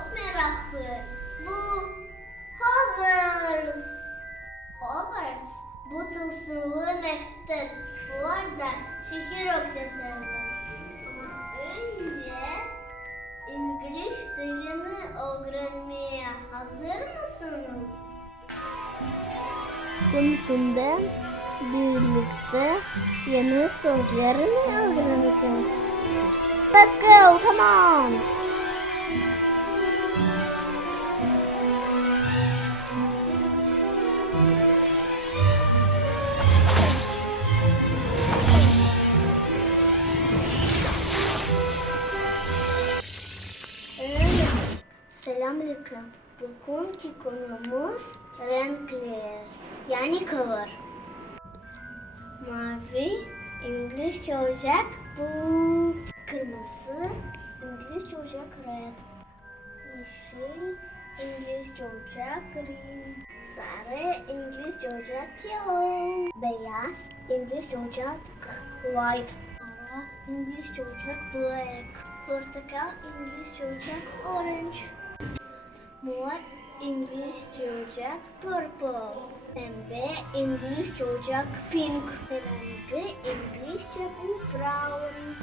çok meraklı. Bu Hogwarts. Hogwarts. Bu tılsımlı mektep. Bu arada şehir okyatarı. Ama önce İngiliz dilini öğrenmeye hazır mısınız? Bununla birlikte yeni sözlerini öğreneceğiz. Let's go, come on. Selamünaleyküm. Bugünkü konumuz renkler, yani color. Mavi İngilizce olacak bu. Kırmızı İngilizce olacak red. Yeşil İngilizce olacak green. Sarı İngilizce olacak yellow. Beyaz İngilizce olacak white. Ara İngilizce olacak black. Portakal İngilizce olacak orange. Mor İngilizce olacak purple. Pembe İngilizce olacak pink. Rengi İngilizce bu brown.